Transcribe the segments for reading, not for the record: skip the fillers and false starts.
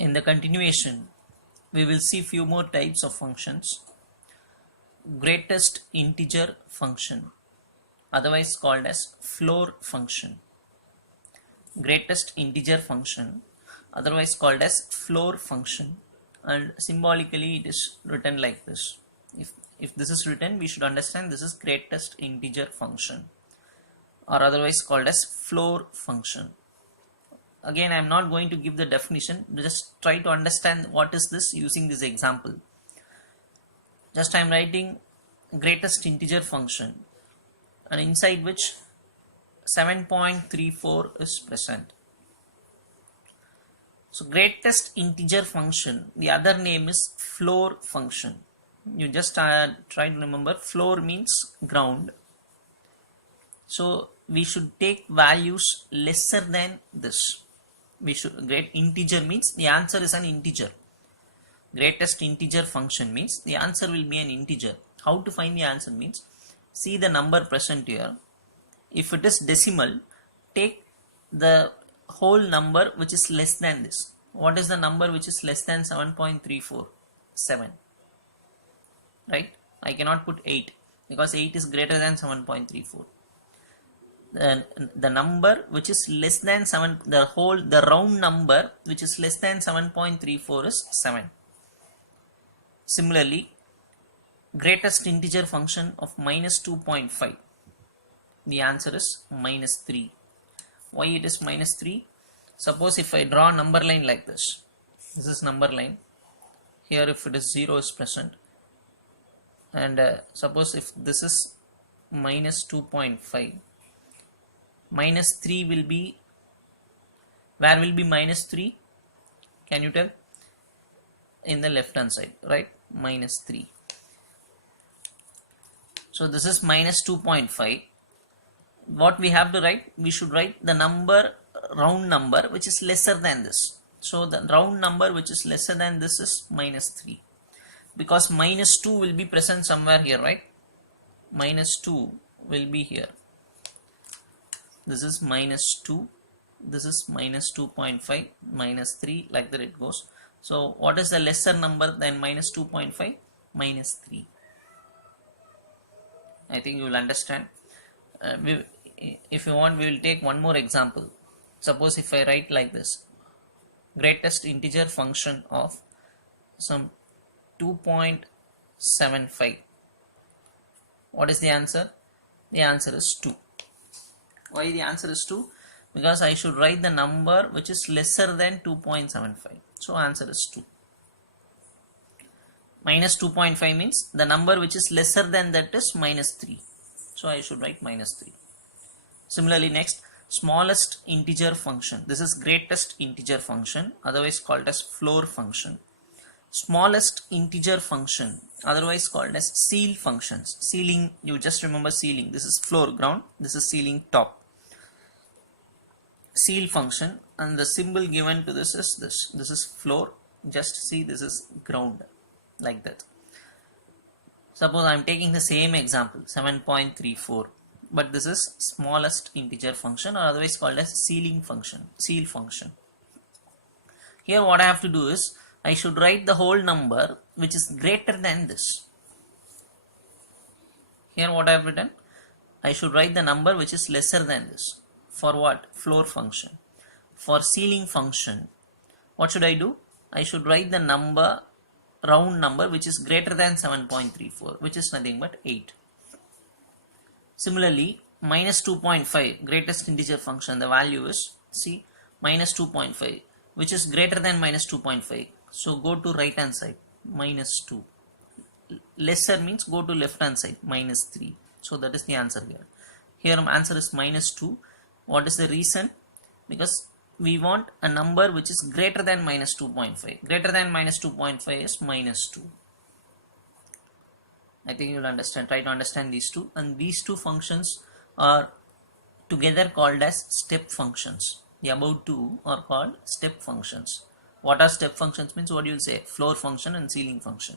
In the continuation, we will see few more types of functions. Greatest integer function, otherwise called as floor function. Greatest integer function, otherwise called as floor function, and symbolically it is written like this. If this is written, we should understand this is greatest integer function, or otherwise called as floor function. Again, I am not going to give the definition, just try to understand what is this using this example. Just I am writing greatest integer function, and inside which 7.34 is present. So greatest integer function, the other name is floor function. You just try to remember, floor means ground. So we should take values lesser than this. Great integer means the answer is an integer. Greatest integer function means the answer will be an integer. How to find the answer means, see the number present here. If it is decimal, take the whole number which is less than this. What is the number which is less than 7.34? 7. Right? I cannot put 8 because 8 is greater than 7.34. The number which is less than 7, the round number which is less than 7.34 is 7. Similarly, greatest integer function of minus 2.5. The answer is minus 3. Why it is minus 3? Suppose if I draw a number line like this. This is number line. Here if it is 0 is present. And suppose if this is minus 2.5. Minus 3 will be, where will be minus 3? Can you tell? In the left hand side, right? Minus 3. So this is minus 2.5. What we have to write? We should write the number, round number which is lesser than this. So the round number which is lesser than this is minus 3. Because minus 2 will be present somewhere here, right? Minus 2 will be here. This is minus 2, this is minus 2.5, minus 3, like that it goes. So what is the lesser number than minus 2.5? Minus 3. I think you will understand. If you want, we will take one more example. Suppose if I write like this, greatest integer function of some 2.75. What is the answer? The answer is 2. Why the answer is 2? Because I should write the number which is lesser than 2.75. So answer is 2. Minus 2.5 means the number which is lesser than that is minus 3. So I should write minus 3. Similarly, next, smallest integer function. This is greatest integer function, otherwise called as floor function. Smallest integer function, otherwise called as ceil functions. Ceiling, you just remember ceiling. This is floor, ground. This is ceiling, top. Ceil function, and the symbol given to this is this. This is floor. Just see, this is ground, like that. Suppose I am taking the same example, 7.34, but this is smallest integer function, or otherwise called as ceiling function, ceil function. Here what I have to do is, I should write the whole number which is greater than this. Here what I have written, I should write the number which is lesser than this. For what? Floor function. For ceiling function, what should I do? I should write the number, round number which is greater than 7.34, which is nothing but 8. Similarly, minus 2.5, greatest integer function, the value is, see, minus 2.5, which is greater than minus 2.5. So go to right hand side, minus 2. Lesser means go to left hand side, minus 3. So that is the answer here. Here answer is minus 2. What is the reason? Because we want a number which is greater than minus 2.5. Greater than minus 2.5 is minus 2. I think you will understand. Try to understand these two. And these two functions are together called as step functions. The above two are called step functions. What are step functions means? What you will say? Floor function and ceiling function.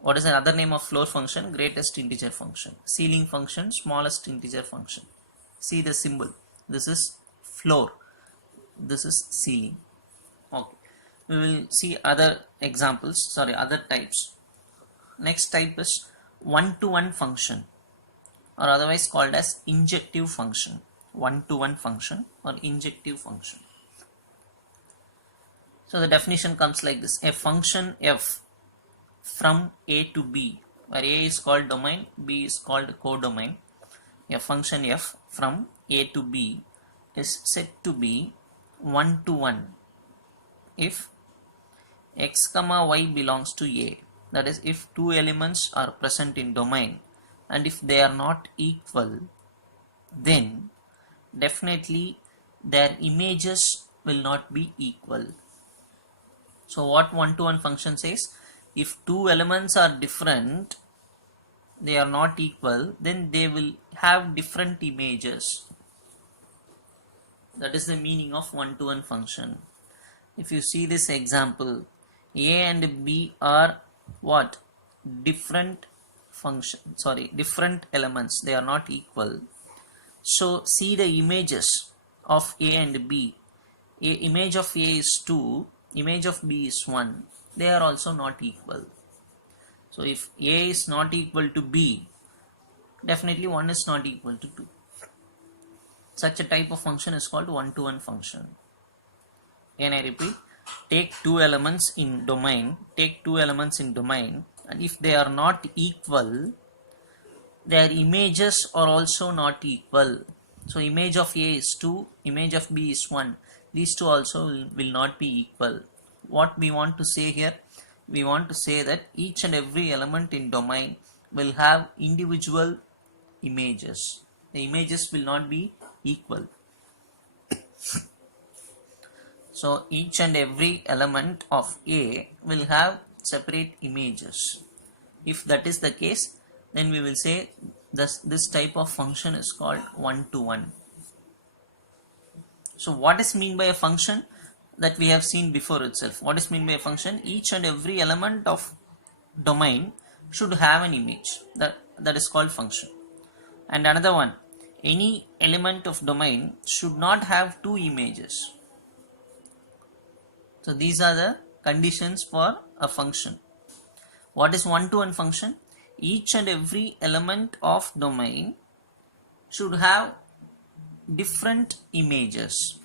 What is the other name of floor function? Greatest integer function. Ceiling function, smallest integer function. See the symbol. This is floor. This is ceiling. Okay. We will see other examples, other types. Next type is one-to-one function, or otherwise called as injective function. One-to-one function or injective function. So the definition comes like this: a function f from a to b, where a is called domain, b is called codomain. A function f from a to b is said to be one-to-one if x comma y belongs to a. That is, if two elements are present in domain and if they are not equal, then definitely their images will not be equal. So what one-to-one function says: if two elements are different, they are not equal, then they will have different images. That is the meaning of one-to-one function. If you see this example, a and b are what? Different different elements. They are not equal. So see the images of a and b. Image of a is 2, image of b is 1. They are also not equal. So if a is not equal to b, definitely 1 is not equal to 2. Such a type of function is called one-to-one function. Again I repeat, take two elements in domain, and if they are not equal, their images are also not equal. So image of a is 2, image of b is 1. These two also will not be equal. What we want to say here? We want to say that each and every element in domain will have individual images. The images will not be equal. So each and every element of A will have separate images. If that is the case, then we will say this type of function is called one-to-one. So what is meant by a function? That we have seen before itself. What is meant by a function? Each and every element of domain should have an image. That is called function. And another one, any element of domain should not have two images. So these are the conditions for a function. What is one-to-one function? Each and every element of domain should have different images.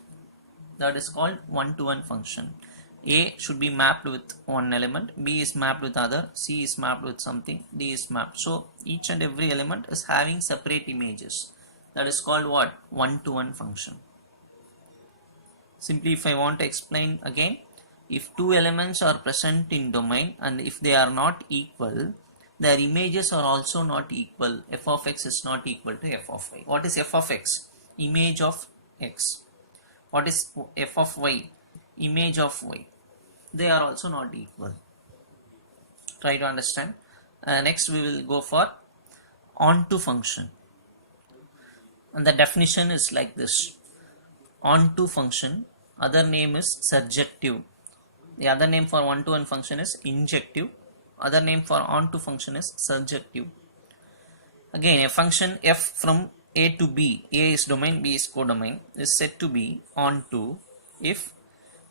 That is called one-to-one function. A should be mapped with one element, B is mapped with other, C is mapped with something, D is mapped. So each and every element is having separate images. That is called what? One-to-one function. Simply, if I want to explain again, if two elements are present in domain and if they are not equal, their images are also not equal. F of x is not equal to f of y. What is f of x? Image of x. What is f of y? Image of y. They are also not equal. Try to understand. Next we will go for onto function. And the definition is like this. Onto function, other name is surjective. The other name for one-to-one function is injective. Other name for onto function is surjective. Again, a function f from a to b, a is domain, b is codomain, is said to be onto if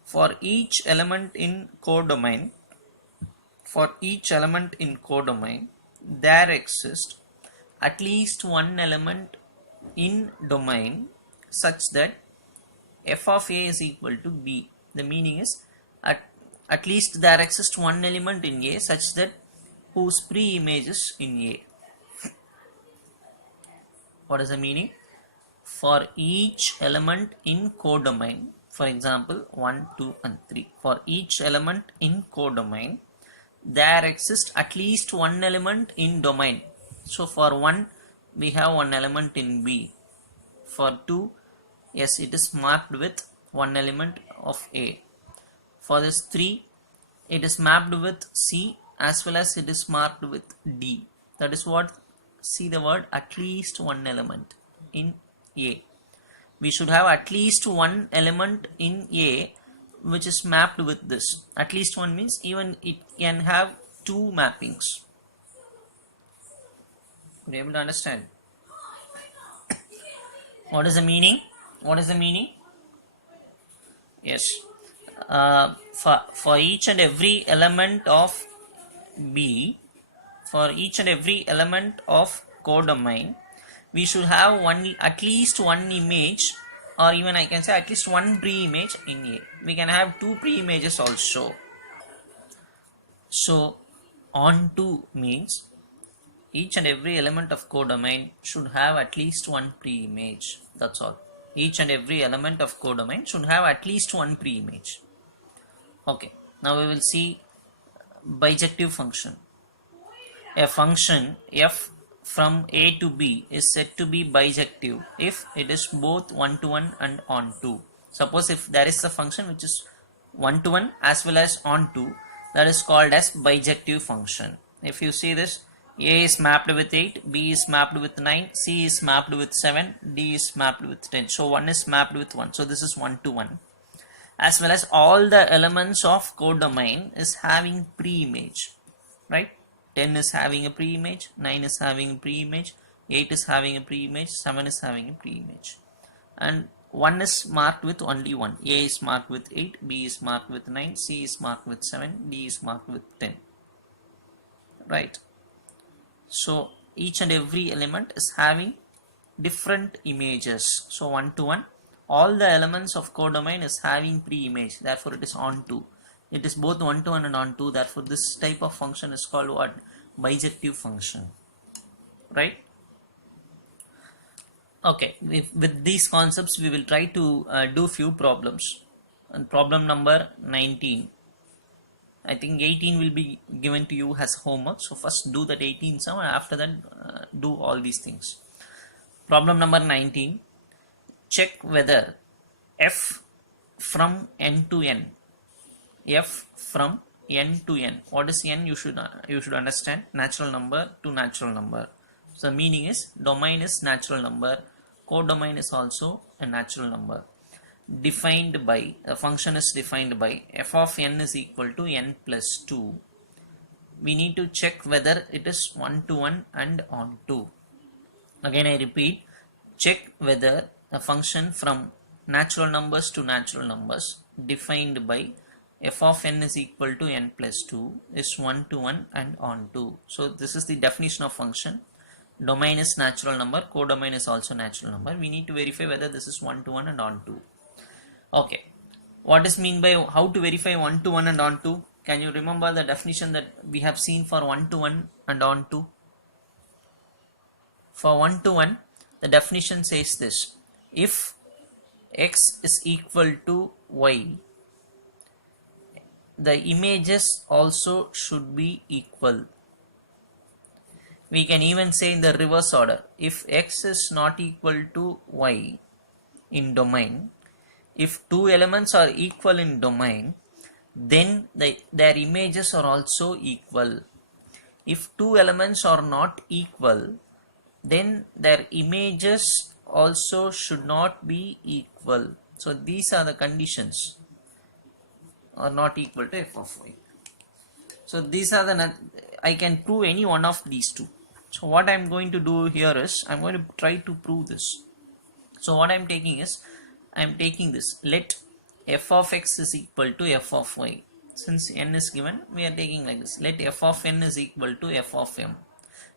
for each element in codomain, there exists at least one element in domain such that f of a is equal to b. The meaning is at least there exists one element in A such that whose pre-image is in A. What is the meaning? For each element in codomain, for example 1, 2 and 3, for each element in codomain there exists at least one element in domain. So for 1 we have one element in B. For 2, yes, it is marked with one element of A. For this 3, it is mapped with C as well as it is marked with D. That is what, see the word at least one element in A. We should have at least one element in A which is mapped with this. At least one means even it can have two mappings. Are you able to understand? What is the meaning? Yes. For each and every element of B, for each and every element of codomain, we should have at least one image, or even I can say at least one pre-image in A. We can have two pre-images also. So onto means each and every element of codomain should have at least one pre-image. That's all. Each and every element of codomain should have at least one pre-image. Okay, now we will see bijective function. A function f from A to B is said to be bijective if it is both one-to-one and onto. Suppose if there is a function which is one-to-one as well as onto, that is called as bijective function. If you see this, A is mapped with 8, B is mapped with 9, C is mapped with 7, D is mapped with 10. So 1 is mapped with 1. So this is one-to-one. As well as all the elements of codomain is having pre-image, right? 10 is having a pre-image, 9 is having a pre-image, 8 is having a pre-image, 7 is having a pre-image. And 1 is marked with only 1. A is marked with 8, B is marked with 9, C is marked with 7, D is marked with 10. Right? So each and every element is having different images. So 1-to-1. All the elements of codomain is having pre-image, therefore it is onto. It is both one-to-one and onto, therefore this type of function is called what? Bijective function. Right? Okay, with these concepts we will try to do few problems. And problem number 19. I think 18 will be given to you as homework. So first do that 18 sum and after that do all these things. Problem number 19. Check whether f from n to n, f from n to n. What is n? You should understand. Natural number to natural number. So the meaning is domain is natural number, codomain is also a natural number. Defined by, the function is defined by f of n is equal to n plus 2. We need to check whether it is one-to-one and onto. Again I repeat, check whether a function from natural numbers to natural numbers defined by f of n is equal to n plus 2 is one-to-one and onto. So this is the definition of function. Domain is natural number, codomain is also natural number. We need to verify whether this is one-to-one and onto. Okay, what is mean by how to verify one-to-one and onto? Can you remember the definition that we have seen for one-to-one and onto? For one-to-one, the definition says this: if x is equal to y, the images also should be equal. We can even say in the reverse order, if x is not equal to y in domain, if two elements are equal in domain, then their images are also equal. If two elements are not equal, then their images also should not be equal. So these are the conditions, are not equal to f of y. So these are the, I can prove any one of these two. So what I am going to do here is, I am going to try to prove this. So what I am taking is, I am taking this, let f of x is equal to f of y. Since n is given, we are taking like this, let f of n is equal to f of m.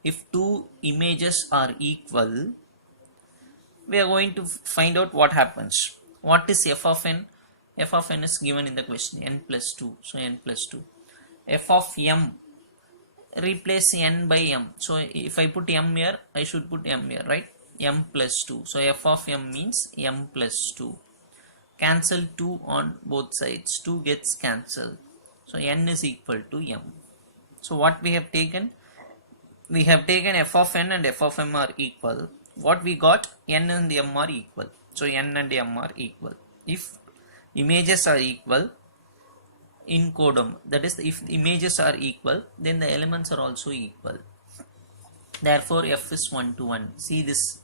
If two images are equal, we are going to find out what happens. What is f of n? F of n is given in the question, n plus 2. So n plus 2. F of m, replace n by m. So if I put m here, I should put m here, right? M plus 2. So f of m means m plus 2. Cancel 2 on both sides. 2 gets cancelled. So n is equal to m. So what we have taken? We have taken f of n and f of m are equal. What we got? N and m are equal. So n and m are equal. If images are equal in codom, that is, if the images are equal, then the elements are also equal. Therefore f is one-to-one. See this,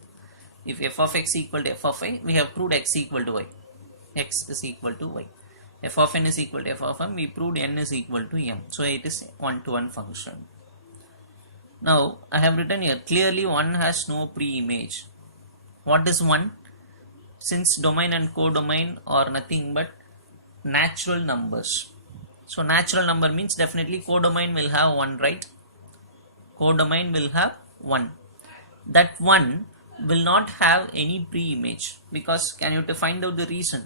if f of x equal to f of y, we have proved x equal to y. X is equal to y. F of n is equal to f of m, we proved n is equal to m. So it is one-to-one function. Now I have written here, clearly 1 has no pre-image. What is 1? Since domain and codomain are nothing but natural numbers. So natural number means definitely codomain will have 1, right? Codomain will have 1. That 1 will not have any pre-image, because can you find out the reason?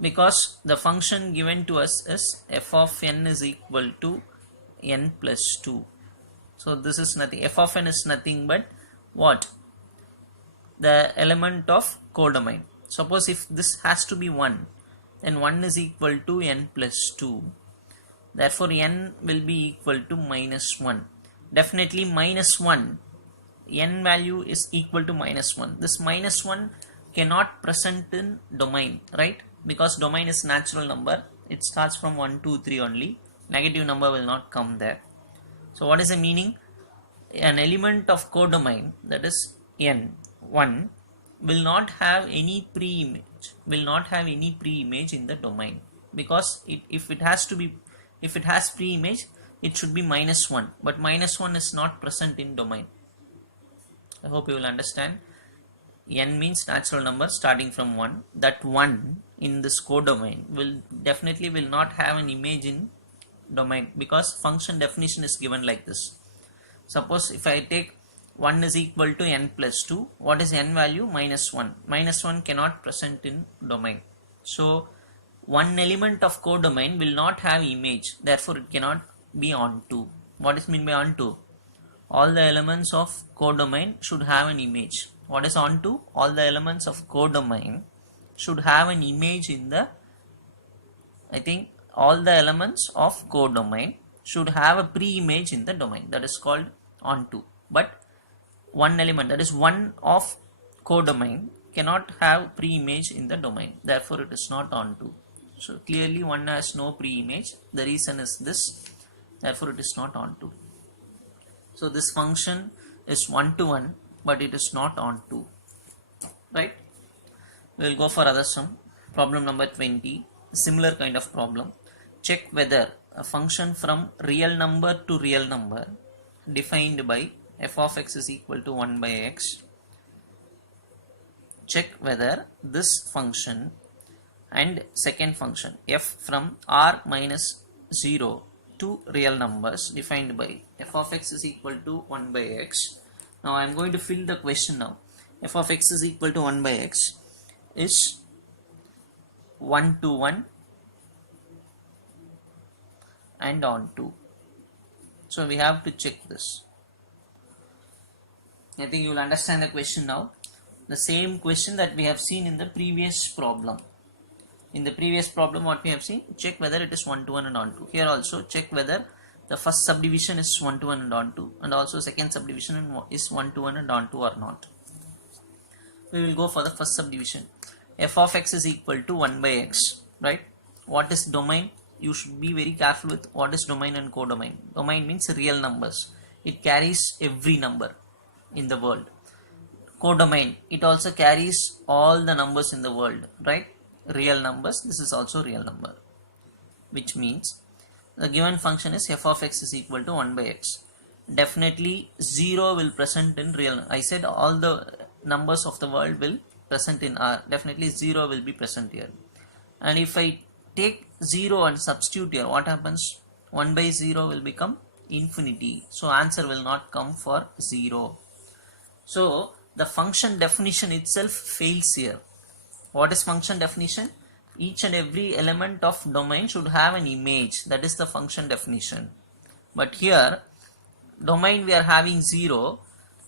Because the function given to us is f of n is equal to n plus 2. So this is nothing, f of n is nothing but what? The element of codomain. Suppose if this has to be 1, then 1 is equal to n plus 2. Therefore n will be equal to minus 1. Definitely minus 1, n value is equal to minus 1. This minus 1 cannot present in domain, right? Because domain is natural number, it starts from 1, 2, 3 only. Negative number will not come there. So what is the meaning? An element of codomain, that is n, 1, will not have any pre-image, in the domain, because if it has pre-image, it should be minus 1, but minus 1 is not present in domain. I hope you will understand. N means natural number starting from 1. That 1 in this codomain will not have an image in domain, because function definition is given like this. Suppose if I take 1 is equal to n plus 2, what is n value? Minus 1. Minus 1 cannot present in domain. So one element of codomain will not have image, therefore it cannot be onto. What is meant by onto? All the elements of codomain should have an image. What is onto? All the elements of codomain should have an image in the, all the elements of codomain should have a pre-image in the domain, that is called onto. But one element, that is one of codomain, cannot have pre-image in the domain, therefore it is not onto. So clearly one has no pre-image, the reason is this, therefore it is not onto. So this function is 1 to 1, but it is not onto, right? We will go for other sum. Problem number 20, similar kind of problem. Check whether a function from real number to real number defined by f of x is equal to 1 by x. Check whether this function and second function f from r minus 0 to real numbers defined by f of x is equal to 1 by x. Now I am going to fill the question now. F of x is equal to 1 by x is 1 to 1 and onto. So we have to check this. I think you will understand the question now. The same question that we have seen in the previous problem. In the previous problem what we have seen, check whether it is 1 to 1 and onto. Here also check whether the first subdivision is 1 to 1 and onto, and also second subdivision is 1 to 1 and onto or not. We will go for the first subdivision. F of x is equal to 1 by x, right? What is domain? You should be very careful with what is domain and codomain. Domain means real numbers. It carries every number in the world. Codomain, it also carries all the numbers in the world, right? Real numbers, this is also real number, which means the given function is f of x is equal to 1 by x. Definitely 0 will present in real. I said all the numbers of the world will present in R. Definitely 0 will be present here. And if I take 0 and substitute here, what happens? 1 by 0 will become infinity. So answer will not come for 0. So the function definition itself fails here. What is function definition? Each and every element of domain should have an image. That is the function definition. But here domain we are having 0,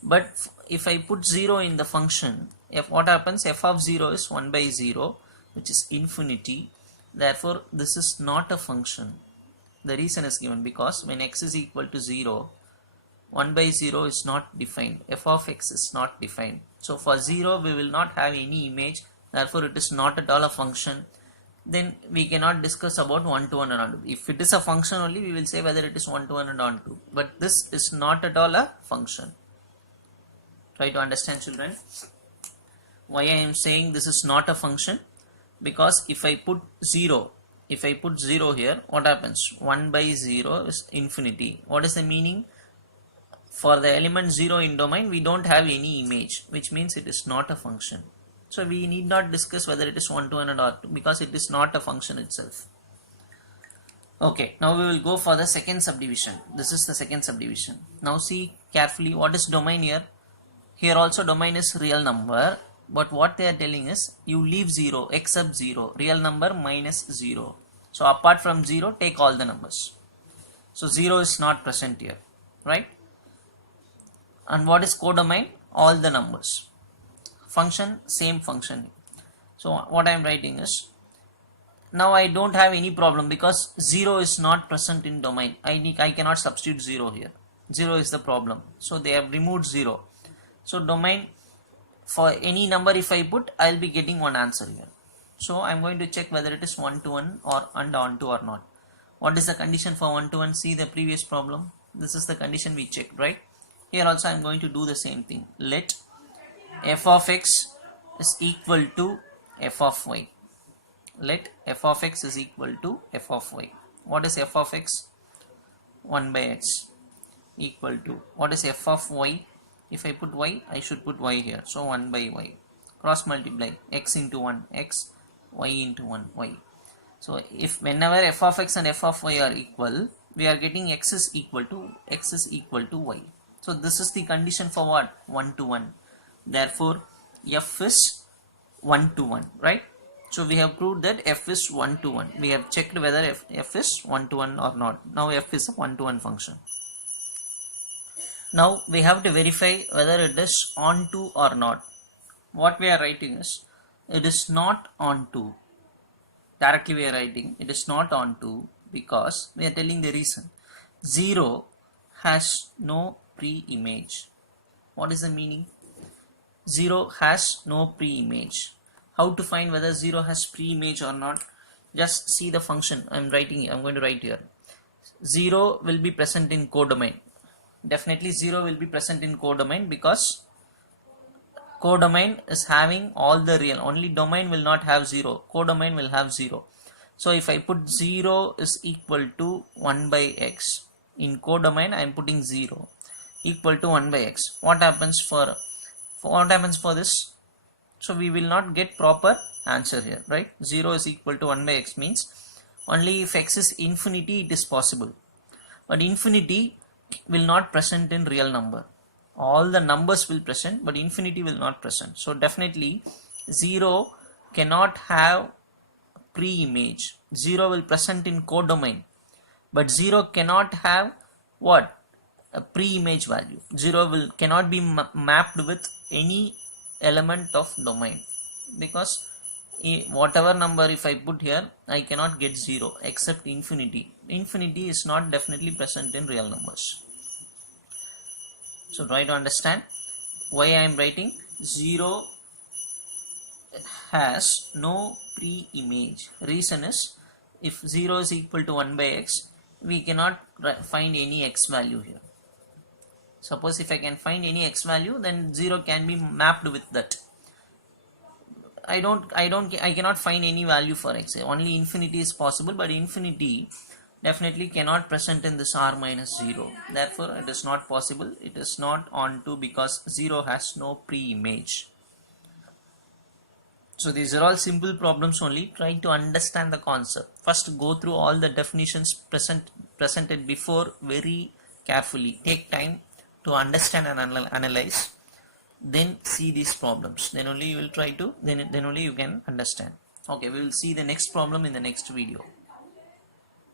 but if I put 0 in the function, what happens? F of 0 is 1 by 0, which is infinity. Therefore this is not a function. The reason is given because when x is equal to 0, 1 by 0 is not defined. F of x is not defined. So for 0 we will not have any image. Therefore it is not at all a function. Then we cannot discuss about 1 to 1 and onto. If it is a function only, we will say whether it is 1 to 1 and onto. But this is not at all a function. Try to understand, children. Why I am saying this is not a function? Because if I put 0 here, what happens? 1 by 0 is infinity. What is the meaning? For the element 0 in domain, we don't have any image, which means it is not a function. So we need not discuss whether it is 1 to 1 or 2 because it is not a function itself. Okay, now we will go for the second subdivision. This is the second subdivision. Now see carefully what is domain here. Here also domain is real number, but what they are telling is you leave 0 except 0, real number minus 0. So apart from 0 take all the numbers. So 0 is not present here, right? And what is codomain? All the numbers. Function, same function. So what I am writing is, now I don't have any problem because 0 is not present in domain. I cannot substitute 0 here. 0 is the problem. So they have removed 0. So domain, for any number if I put, I will be getting one answer here. So I am going to check whether it is 1 to 1 or and on to or not. What is the condition for 1 to 1? See the previous problem. This is the condition we checked, right? Here also I am going to do the same thing. Let f of x is equal to f of y. Let f of x is equal to f of y. What is f of x? 1 by x equal to, what is f of y? If I put y, I should put y here. So 1 by y. Cross multiply x into 1 x, y into 1 y. So if whenever f of x and f of y are equal, we are getting x is equal to y. So this is the condition for what? 1 to 1. Therefore f is 1 to 1, right? So we have proved that f is 1 to 1. We have checked whether f is 1 to 1 or not. Now f is a 1 to 1 function. Now we have to verify whether it is on to or not. What we are writing is, it is not on to. Directly we are writing it is not on to because we are telling the reason. 0 has no pre-image. What is the meaning? 0 has no pre-image. How to find whether 0 has pre-image or not? Just see the function I'm going to write here. 0 will be present in codomain. Definitely 0 will be present in codomain because codomain is having all the real. Only domain will not have 0. Codomain will have 0. So if I put 0 is equal to 1 by x, in codomain I am putting 0 equal to 1 by x. What happens for this? So we will not get proper answer here, right? 0 is equal to 1 by x means only if x is infinity it is possible. But infinity will not present in real number. All the numbers will present, but infinity will not present. So definitely 0 cannot have pre-image. 0 will present in codomain, but 0 cannot have what? A pre-image value. 0 cannot be mapped with any element of domain because whatever number if I put here, I cannot get 0 except infinity. Infinity is not definitely present in real numbers. So try to understand why I am writing 0 has no pre-image. Reason is, if 0 is equal to 1 by x, we cannot find any x value here. Suppose if I can find any x value, then 0 can be mapped with that. I cannot find any value for x. Only infinity is possible, but infinity definitely cannot present in this r minus 0. Therefore it is not possible. It is not onto because 0 has no pre-image. So these are all simple problems only. Try to understand the concept. First go through all the definitions presented before very carefully. Take time to understand and analyze. Then see these problems. Then only you will try to, then only you can understand. Okay, we will see the next problem in the next video.